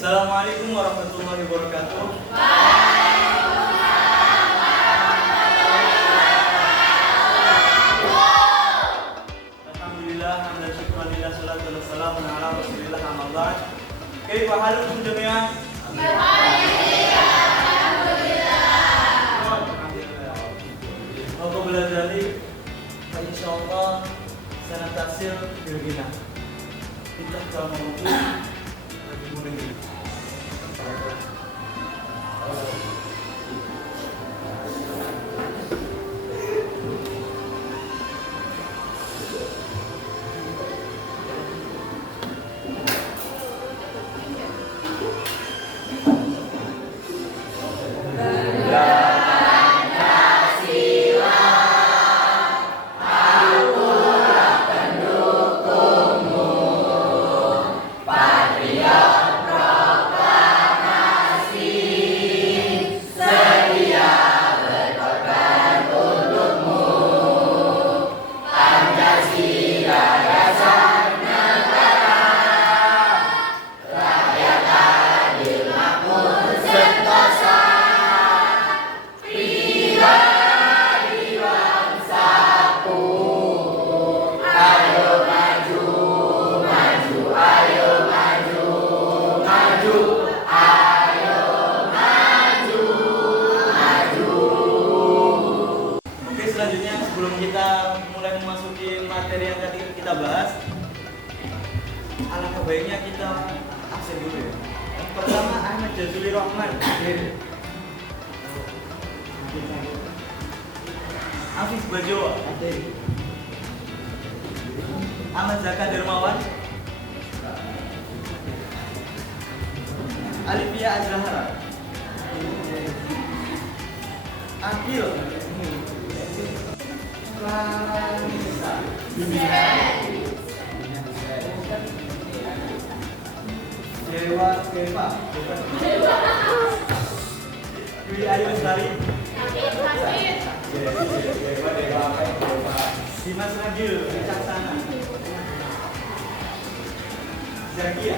Assalamualaikum warahmatullahi wabarakatuh. Alhamdulillah, hamdan syukran lillah, salatu wassalamu ala rasulillah, amma ba'd. Kaifa halukum jami'an? Wa qabla dzalik fa insyaallah sanatasil bil ghina. Kita akan memulai materi yang tadi kita bahas, alangkah baiknya kita absen dulu ya. Pertama, Ahmad Jazuli Rahman, Hafiz Bajowa, Ahmad Zaka Dermawan, Alifia Azrahara, Akil Dewa Dwi Ayu Lestari, Dimas Ragil Wicaksana, Zakia,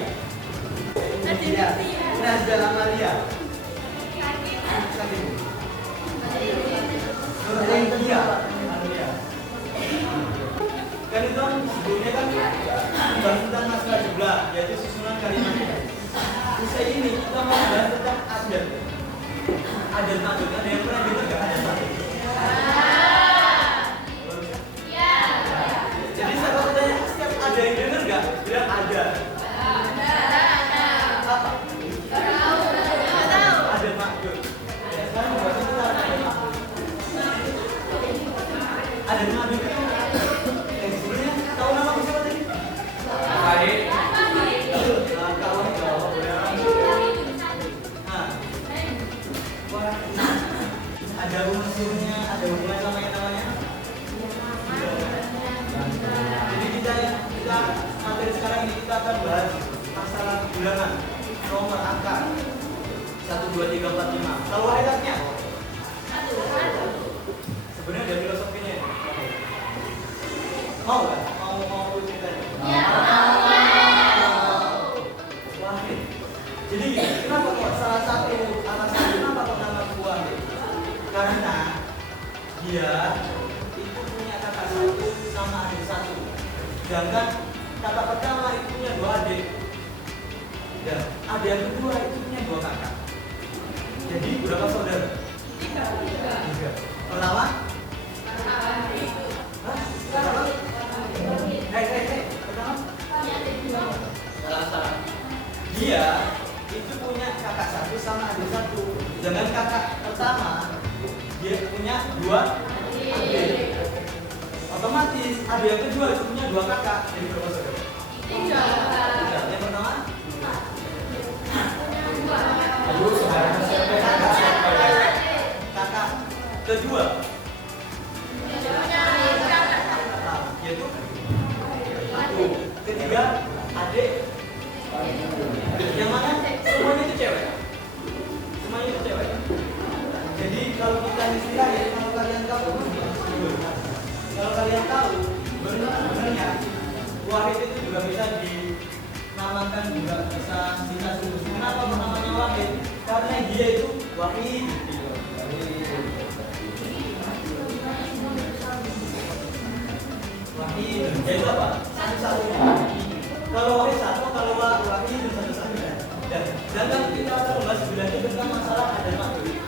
Nazda Amalia, kan itu sebelumnya kan membahas tentang naskah jumlah, yaitu susunan kalimatnya. Usai ini kita mau membahas tentang adat. Adat madun, ada yang pernah dengar nggak adat madun? Iya. Jadi saya mau tanya, setiap ada yang dengar nggak? Bilang ada. Apa? Adat madun. Sekarang membahas tentang adat madun. Adat madun itu ada unsurnya, ada hubungan sama yang namanya. Jadi kita materi sekarang ini kita akan bahas masalah bilangan, nomor angka 1, 2, 3, 4, 5. Tahu ayatnya? Sebenarnya ada filosofinya. Mau nggak? Mau ceritanya? Ya. Wah, jadi kenapa kok salah satu alasan kenapa kok nama Wahid? Karena dia itu punya kakak satu sama adik satu. Sedangkan kakak pertama itu punya 2 adik. Dan adik yang kedua itu punya 2 kakak. Jadi berapa saudara? 3. Pertama? Pertama? Pertama? Salah. Dia itu punya kakak satu sama adik satu. Sedangkan kakak pertama dia punya 2 adik. Otomatis adik yang kedua itu punya 2 kakak. Jadi berapa saudara? 3. Yang pertama? Kakak kedua yaitu ketiga adik. Yang mana? Semuanya itu cewek. Jadi kalau kita istilahin, kalau kalian tahu sebenarnya Wahid itu juga bisa dinamakan, juga bisa sungguh. Kenapa karena dia itu wahid. Wahid, yaitu apa? Satu-satunya. Kalau wahid satu, kalau wahid satu-satunya. Dan kan kita akan membahas lebih lanjut tentang masalah ada makhluk.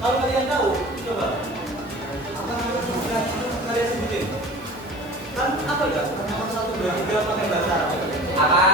Kalau kalian tahu, coba apa namanya itu kalian sebutin? Kan apa ya? Nomor 1, 2, 3 pakai bahasa Arab. Apa?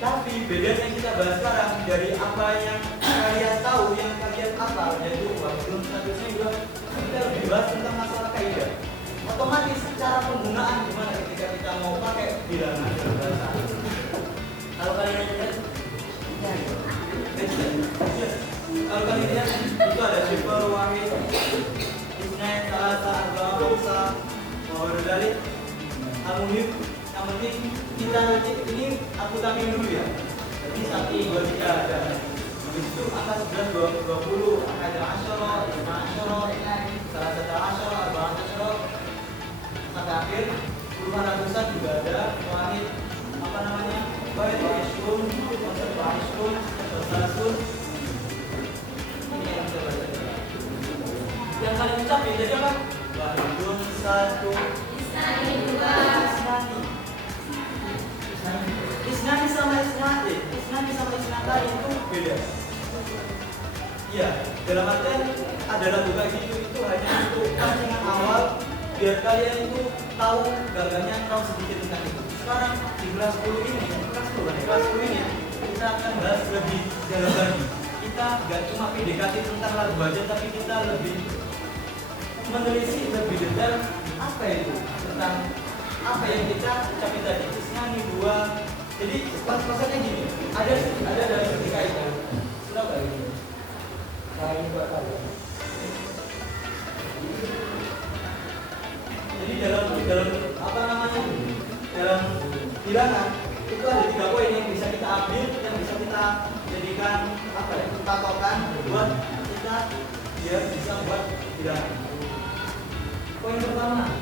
Tapi bedanya yang kita bahas sekarang dari apa yang kalian tahu, yang kalian hafal, yaitu belum statusnya juga kita lebih bahas tentang masalah kaidah. Otomatis cara penggunaan gimana ketika kita mau pakai bilangan dalam bahasa. Kalau kalian lihat, kalau kalian lihat itu ada sifar, wahid, isnain, salasa, arba'a, khamsa, wa dzalik. Almuhim, yang penting kita nanti ini aku tambahin dulu ya. Jadi 1, 2, 3 ada. Habis itu angka 11, 20, angka 10, 15, salah satu 10, 14, sampai akhir puluhan ratusan juga ada. Wahid apa namanya? Wahid wahishun, konsep wahishun, konsep. Ini yang kita baca. Yang kalian ucapin jadi apa? Wahidun, 1, isnani, 2, isnani sama isnati, isnani sama isnati itu beda. Iya, dalam artian adalah bukan gitu, itu hanya untuk pancingan awal biar kalian itu tahu gagahnya, tahu sedikit tentang itu. Sekarang di kelas 10 ini, kelas 10 ini kita akan bahas lebih dalam lagi. Kita nggak cuma PDKT tentang lagu aja, tapi kita lebih menelisik lebih detail apa itu tentang apa yang kita ucapin tadi. Isnani, 2. Jadi pas-pasannya gini, ada dalam segi kaidah. Kenapa ini? Saya buat tahu. Jadi dalam apa namanya? Dalam bilangan itu ada 3 poin yang bisa kita ambil, yang bisa kita jadikan apa ya? Patokan buat kita biar bisa buat bilangan. Poin pertama,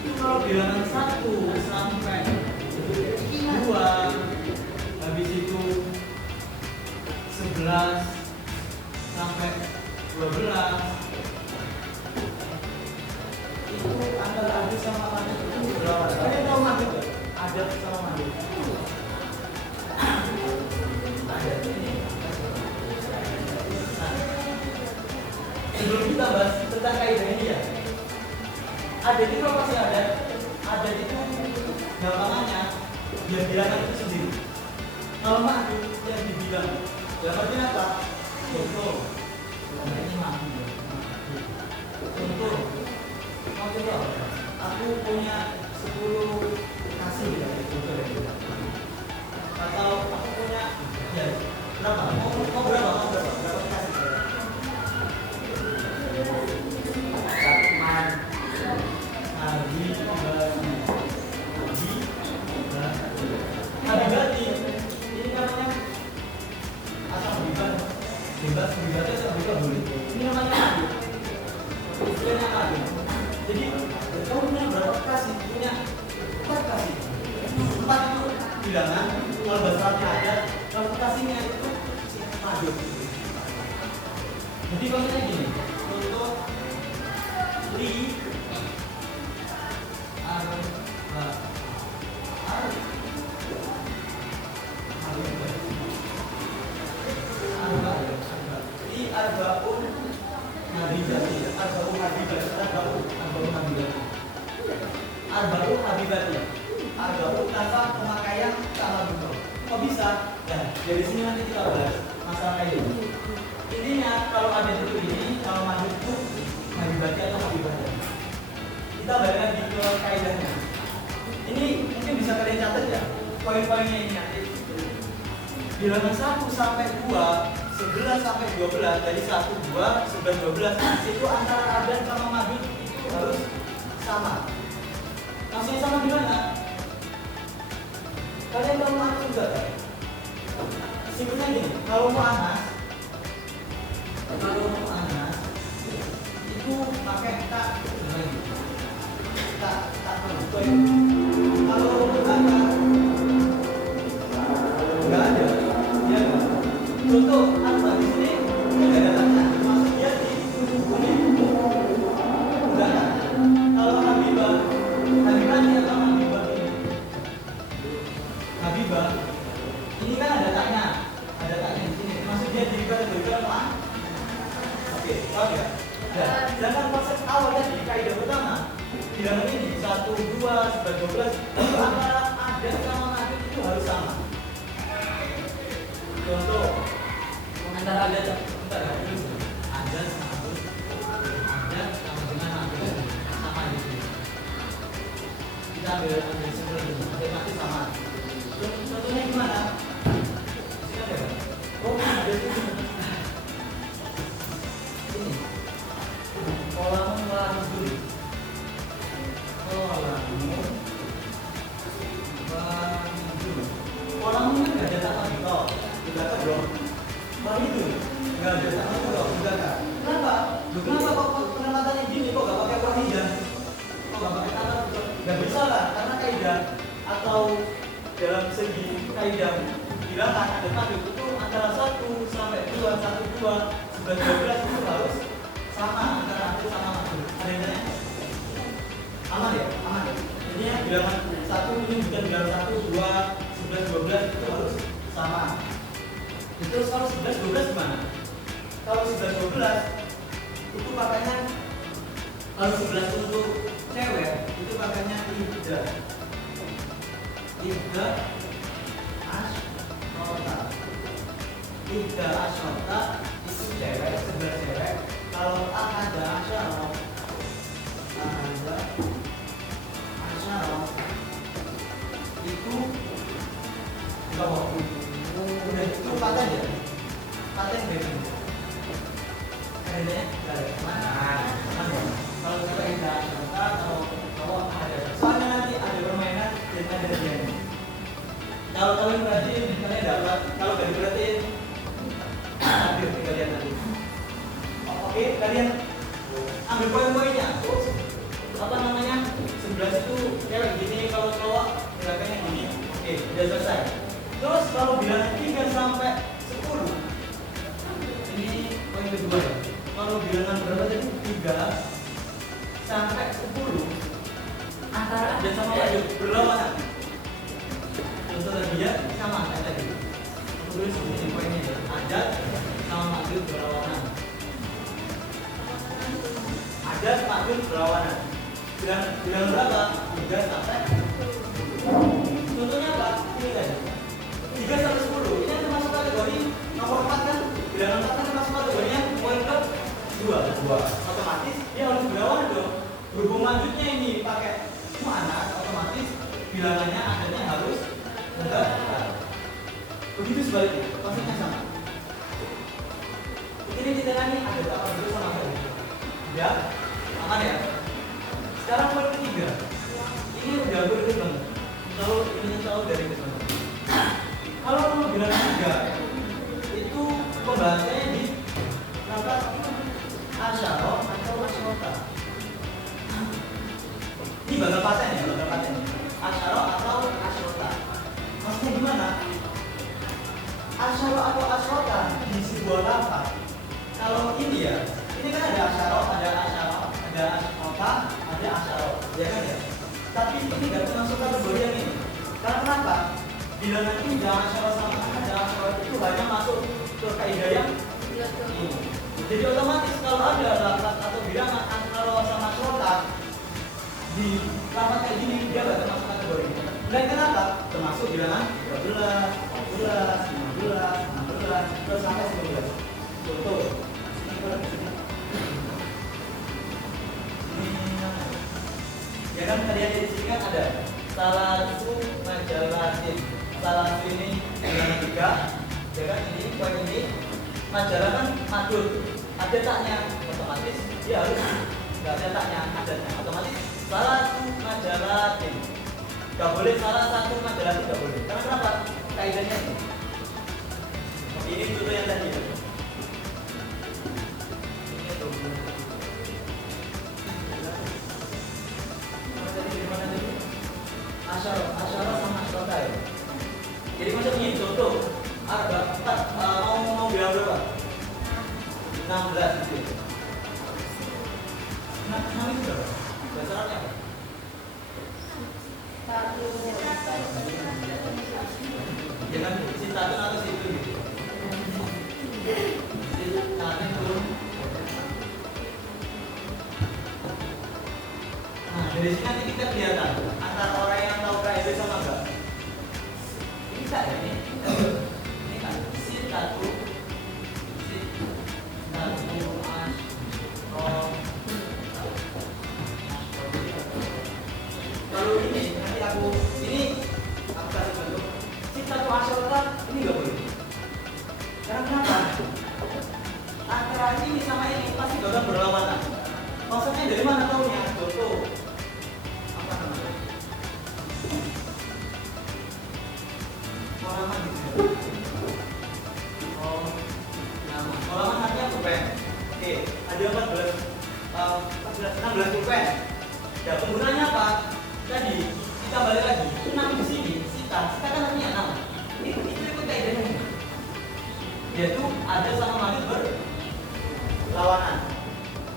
itu kalau bilangan 1 sampai 2, habis itu 11 sampai 12 itu antara adab sama madhab itu berapa? Kalian tahu madhab nggak? Adab sama madhab. Adab ini. Nah, sebelum kita bahas tentang kaidah ini ya, adab itu apa sih adab? Adab itu gampangannya dia bilangan itu sendiri. Kalau madhab yang dibilang, ya artinya apa? Contoh, ini madhab. Contoh, aku punya 10 kasih ya, atau aku punya ya berapa? Mau berapa kasih? Habibati ini namanya asal habibati, bebas habibati asal habibati boleh. Ini namanya adil. Istilahnya adil. Jadi kamu punya berapa kasih? Punya 4 kasih. 4 itu bilangan, kalau bahasa Arabnya ada, kalau kasihnya itu adil. Jadi maksudnya gini, contoh li arbaun habibati. Arbaun tanpa pemakaian sama betul. Kok bisa? Ya, dari sini nanti kita bahas masalah ini. Intinya kalau ada itu ini, kalau madhab itu habibati atau habibati. poin-poinnya ini nanti. Bilangan 1 sampai 2, 11 sampai 12, dari 1, 2, 11, 12 itu antara adan sama madud itu harus sama. Maksudnya sama gimana? Kalian tahu anas juga kan? Simpelnya gini, kalau mau anas itu pakai tak penutup. Kalau nggak ada, ya kan? Contoh apa di sini? Ini nggak ada tanda, maksudnya di kuning enggak kan? Kalau Habibah ini atau Habibah ini kan ada taknya di sini. Maksudnya di kategorikan apa? Oke, paham ya? Nah, sedangkan konsep awal tadi kaidah pertama bilangan ini 1, 2, 11, 12 itu antara adan sama madud itu harus sama. Contoh antara adan sama madud sama dengan madud sama di sini. Kita ambil sebelah ini, matematis sama. Contohnya gimana? Sini ada. Oh, ada itu. Ini. Kolam dulu. Kolam kan nggak ada tak gitu, juga kan bro. Kolam itu nggak ada tak gitu, juga kan. Kenapa? Kenapa kok penerapannya gini kok nggak pakai wahidan? Kok nggak pakai kata? Nggak bisa lah, karena kaidah atau dalam segi kaidah bilangan ada madud itu antara 1 sampai 2, 1, 2, 11, 12 itu harus sama antara madud sama madud. Ada yang tanya? Aman ya? Aman ya? Intinya bilangan 1 ini bukan bilangan 1, 2, 11, 12 itu harus sama. Itu kalau 11, 12 gimana? Kalau 11, 12 itu pakainya, kalau 11 untuk cewek itu pakainya Ibda Asyota itu cewek, 11 cewek. Kalau ada Asyara itu udah itu paten ya? Paten bebas. Karenanya mana? Kalau kita tidak kalau ada, soalnya nanti ada permainan dan ada dian. Kalau kalian perhatiin, kalian dapat. Kalau dari perhatiin, hadir tinggal lihat nanti. Oke, kalian ambil poin-poinnya. Apa namanya? 11 itu cewek gini, kalau cowok gerakannya gini. Oke, udah selesai. Terus kalau bilangan 3 sampai 10, ini poin kedua ya. Kalau bilangan berapa tadi? 3 sampai 10 antara adan sama madud berlawanan. Contoh tadi ya sama kayak tadi. Tulis ini poinnya ya. Adan sama madud berlawanan. Adan madud berlawanan. Bilangan berapa? 3 sampai 10. Contohnya apa? Ini kan 3 sampai 10. Ini termasuk kategori nomor 4 kan? Bilangan 4 kan termasuk kategorinya poin ke 2. Otomatis dia harus berlawanan dong. Berhubung lanjutnya ini pakai muannats, otomatis bilangannya adanya harus enggak. Begitu sebaliknya, konsepnya sama. Ini di tengah ini ada apa dulu sama sekali? Ya, aman ya. Sekarang poin ketiga, ini udah berikut banget. Ini tahu dari kesana. Kalau kamu bilang 3, itu pembahasannya di lafaz asyara atau asyota. Ini bakal paten ya, asyara atau asyota. Maksudnya gimana? Asyara atau asyota di sebuah lafaz. Kalau ini ya, ini kan ada asyara, ada asyota, ada asyara, ya kan ya? Tapi ini nggak termasuk kategori yang ini. Karena kenapa? Bilangan ini asyara sama ada asyara itu hanya masuk ke kaidah yang ini. Jadi otomatis kalau ada lafaz atau bilangan asyara sama asyota di lafaz kayak gini dia nggak termasuk kategori. Dan kenapa? Termasuk bilangan 12, 14, 15, 16, terus sampai 19. Contoh. Ya kan tadi di sini kan ada salatu majalatin. salah satu ini bilangan 3, ya kan, ini poin ini majalah kan madul, ada taknya, otomatis dia harus nggak ada taknya, adanya otomatis salah satu majalah ini nggak boleh, salah satu majalah tidak boleh. Karena kenapa? Kaidahnya ini contoh yang tadi. Asyara sama asyara ya. Jadi maksudnya contoh ada 4 mau bilang berapa? 16 gitu. Nah, itu berapa? Bahasa Arabnya apa? Jangan sintatun atau situn gitu. Sintatun. Nah, dari sini nanti kita kelihatan antara orang yang tahu kaidah sama enggak. Ini tak ya ini. Ini kan sintatun. Lalu ini nanti aku kasih contoh. Sintatun asyara ini enggak boleh. Karena kenapa? Antara ini sama ini pasti bakal berlawanan. Maksudnya dari mana tahunya? Contoh apa namanya? Halaman gitu. Oh, nama. Halaman artinya pulpen. Oke, ada 16 pulpen. Ya, penggunanya apa? Tadi kita balik lagi. 6 di sini, sita kan artinya 6. Itu ikut kaidahnya. Yaitu ada sama madud berlawanan.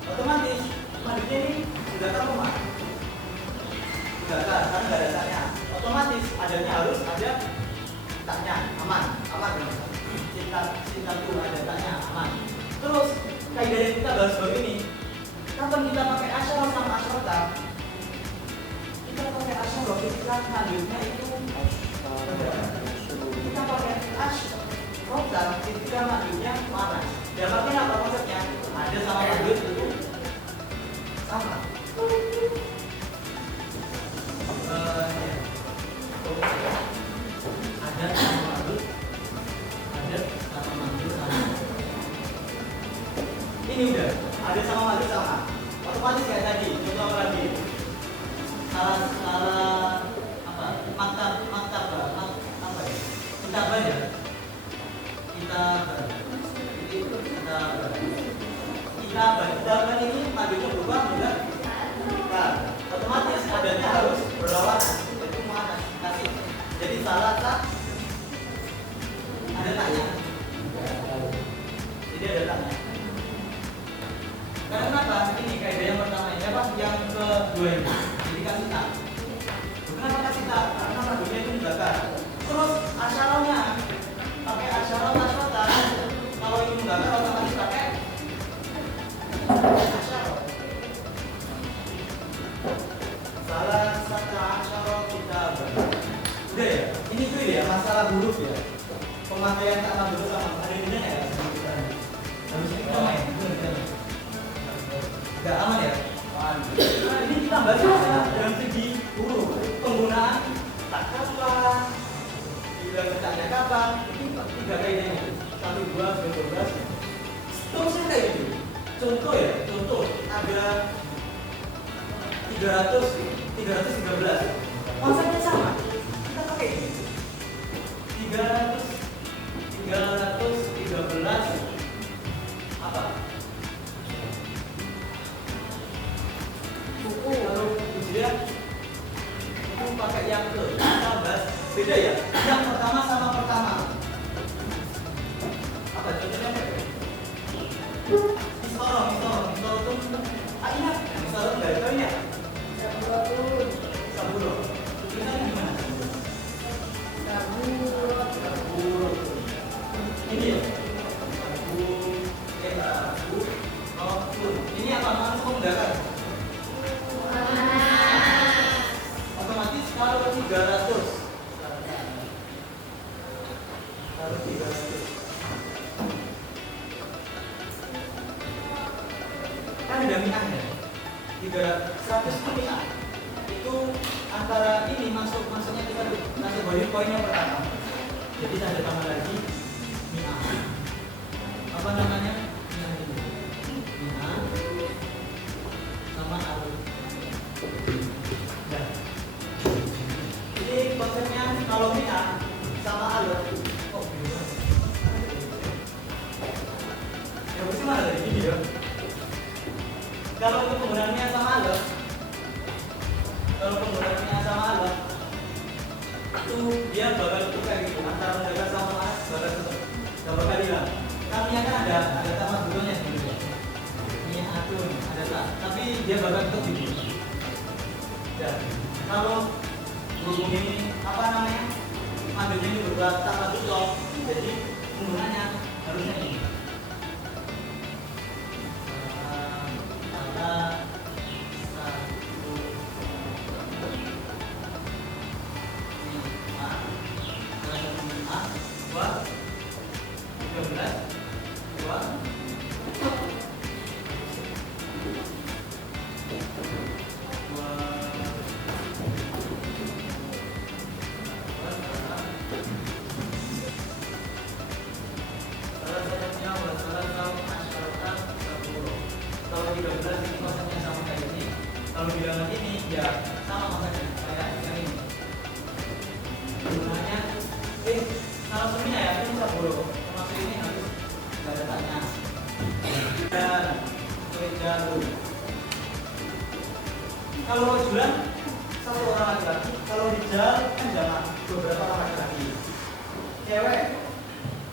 Otomatis madudnya ini sudah terlemah, sudah karena nggak ada taknya. Otomatis adanya harus ada taknya, aman. Sintak itu ada taknya, aman. Terus kaidah yang kita bahas baru ini, kapan kita pakai asyara sama asyara? Kita pakai asyara ketika madudnya itu kita pakai asyara ketika madudnya panas. Dan makin apa maksudnya? Ada sama madud itu sama. Ada sama madud, ada sama madud sama. Ini udah ada sama madud sama. Otomatis kayak tadi. Contoh apa lagi? Salah apa? Maktab apa ya? Kitab ya. Kitaban ini madudnya berubah enggak? Nah, otomatis adanya harus berlawanan. Itu mana? Kasih. Jadi salah tak ada taknya. Jadi ada taknya. Karena kenapa? Ini kaidah yang pertama ini apa? Yang kedua ini. Jadi kasih tak. Kenapa kasih tak? Karena madudnya itu dibakar. Terus asyaranya pakai asyara masyarakat. Kalau itu dibakar otomatis pakai asyara. Salah satu asyara kita udah ya. Ini tuh ya masalah huruf ya. Pemakaian kata bersama. Ada ini ya. Habis ini kita main. Gak aman ya? Aman. Nah, ini kita bahas dalam segi huruf. Penggunaan tak kapan, bilang letaknya kapan. Ini 3 kaidahnya. 1, 2, 12. Terusnya kayak gitu. Contoh ya, ada 313. Konsepnya sama. Kita pakai ini. 313 apa? Buku lalu hijriah itu pakai yang ke 14. Beda ya? Yang pertama sama pertama. Apa contohnya apa ya? Misal tuh ingat misal dari tahu ya? Saburo. Tulisannya gimana? Saburo. Ini ya? Ini apa? Langsung mendarat. Otomatis kalau 300 kan ada minahnya 100 itu minah. itu antara ini maksudnya kita kasih boiling point yang pertama. Jadi saya ada tambah lagi mina. Apa namanya? Mina sama alur. Ya. Jadi konsepnya kalau mina sama alur, oh gimana? Ya pasti mana dari ini ya? Kalau untuk penggunaannya sama alur, itu dia bakal tuh kayak gitu antara menjaga sama panas bakal tutup gak bakal hilang. Kami kan ada tambah dulunya sebenarnya ini atun ada tak tapi dia bakal tutup gitu ya. Kalau berhubung ini apa namanya ambilnya ini berubah tambah tutup jadi penggunanya harusnya ini kalau bilangan ini ya sama makanya kayak yang ini gunanya kalau semuanya ya itu bisa boro termasuk ini harus nggak ada tanya dan jalur. Kalau jualan satu orang laki-laki, kalau di jalan kan jangan beberapa orang laki-laki. Cewek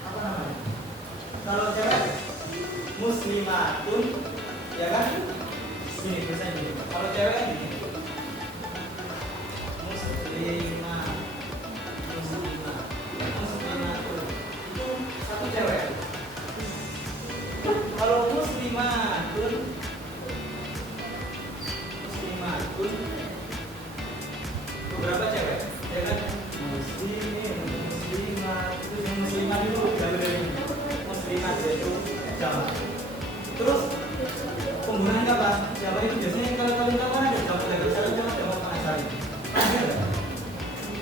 apa namanya? Kalau cewek muslimatun ya kan? Ini tulisannya gini. Kalau cewek kan gini. Muslimatun itu satu cewek. Kalau muslimatun beberapa cewek ya kan muslimat itu yang muslimat itu dari muslimat yaitu jamak. Terus penggunaan apa? Jamak itu biasanya kalau kalian tahu kan ada jamak dari salim sama jamak manasalim.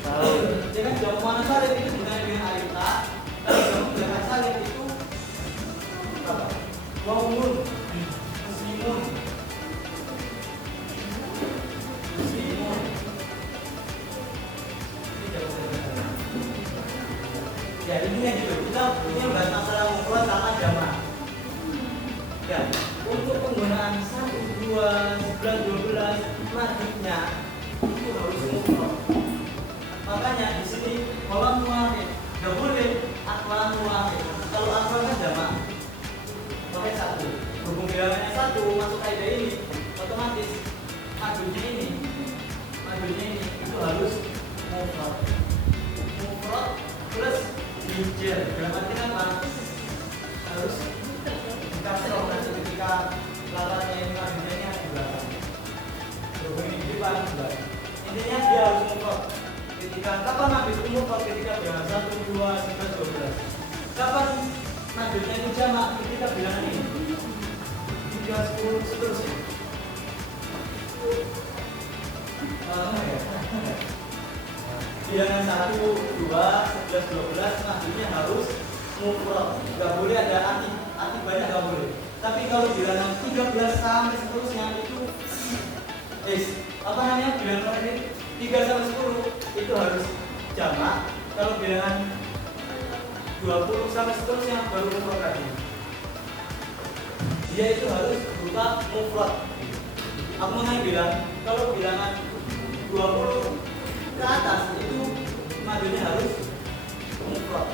Tahu? Ya kan jamak manasalim itu gunanya dengan alif ta. Kalau jamak dari masalim itu apa? Wawun, muslimun. Ya intinya gitu, kita ini bahas masalah mufrad sama jamak. Ya, untuk penggunaan 1, 2, 11, 12 madhibnya itu harus mufrad. Makanya di sini kolam muahid nggak boleh aklan muahid. Kalau aklan kan jamak, pakai 1. Berhubung bilangannya 1 masuk kaidah ini, otomatis madhibnya ini itu harus mufrad. Mufrad plus hijau, dalam arti apa? Harus dikasih nanti ketika lalatnya ini madhibnya di belakang. Berhubung ini di depan, intinya dia harus mufrad. Ketika kapan madhib itu mufrad? Ketika bilangan 1, 2, 11, 12. Kapan madhibnya itu jamak? Ketika bilangan ini 3, 10 seterusnya. Bilangan 1, 2, 11, 12 madhibnya harus mufrad. Gak boleh ada arti banyak, gak boleh. Tapi kalau bilangan 13 sampai seterusnya itu apa namanya bilangan ini 3 sampai 10 itu harus jamak. Kalau bilangan 20 sampai seterusnya baru mufrad lagi. Dia itu harus berupa mufrad. Aku mau bilang kalau bilangan 20 ke atas itu madhibnya harus mufrad.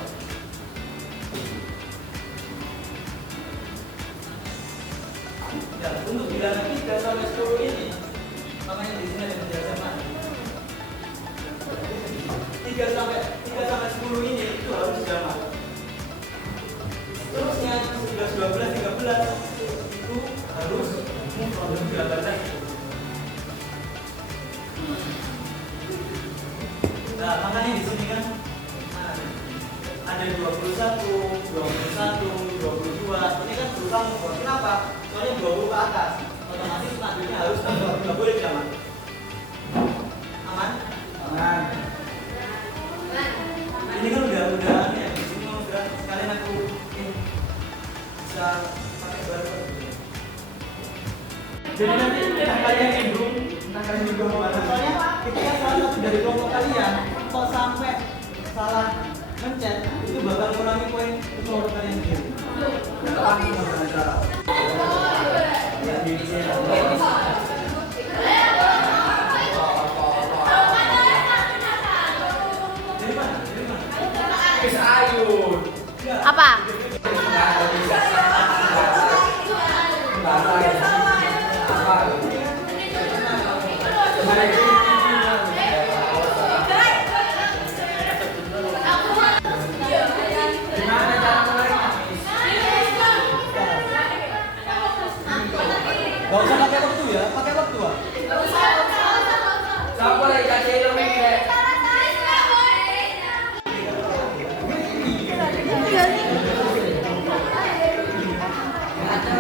Ya, untuk bilangan 3 sampai 10 ini makanya di sini ada penjelasan madhib. 3 sampai 10 ini itu harus jamak. Terusnya 11, 12, 13 itu harus mufrad dan bilangan. Nah, makanya di sini kan ada 21, 22, ini kan berupa mufrad. Kenapa? Soalnya 20 ke atas, otomatis madhibnya harus mufrad, nggak boleh jamak. Jadi nanti entah kalian nimbrung kemana. Soalnya ketika salah satu dari kelompok kalian kok sampai salah mencet, itu bakal mengurangi poin kelompok kalian sendiri. Tapi cara. Ya, Apa? Gak usah pakai waktu ya, pakai waktu ah. Siapa lagi kasih lo mikir?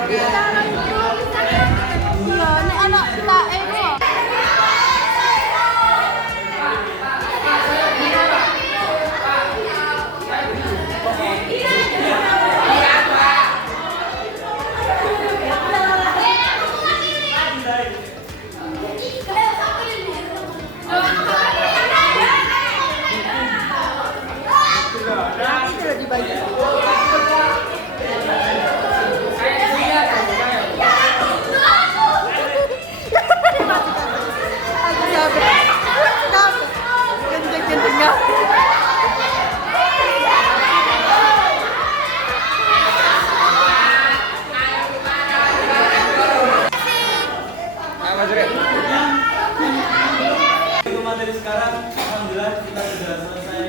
Iya, ini anak kita ego. Untuk materi sekarang, alhamdulillah kita sudah selesai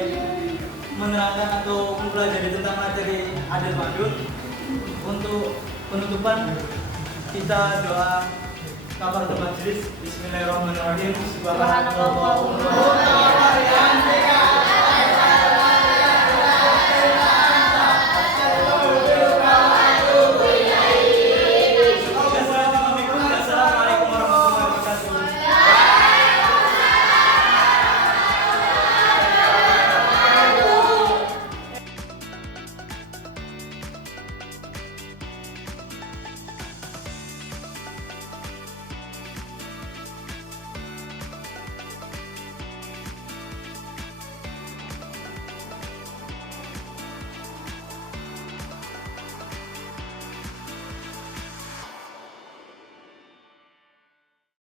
menerangkan atau mempelajari tentang materi adil madul. Untuk penutupan kita doa kafaratul majelis. Bismillahirrahmanirrahim. Subhanallah.